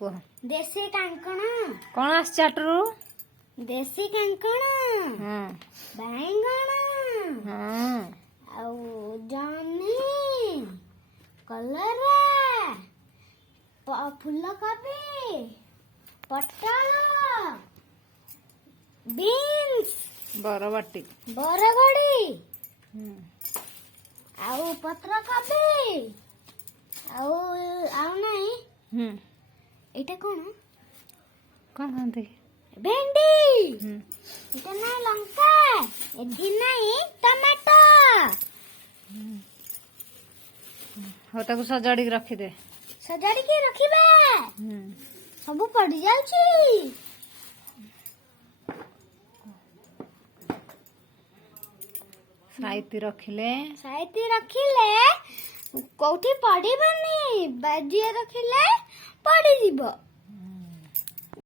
कुह देसी कांकण कौन आस चाटरू देसी कांकण हाँ बैंगण हाँ आउ जह्नी कलरा फूलकोबी पटल बीन्स बरबटी बरगड़ी आउ पत्रकोबी आउ आउ नहीं एटा कौन कौन कहते भेंडी एटा ना लंका एठी नहीं टमाटो हो ताको सजाड़ी के रखी दे सजाड़ी के रखिबा सब पड़ी जाउची साइती रखिले साइती रखिले कोठी पड़ीबनी बाजिए रखिले पड़ी जीव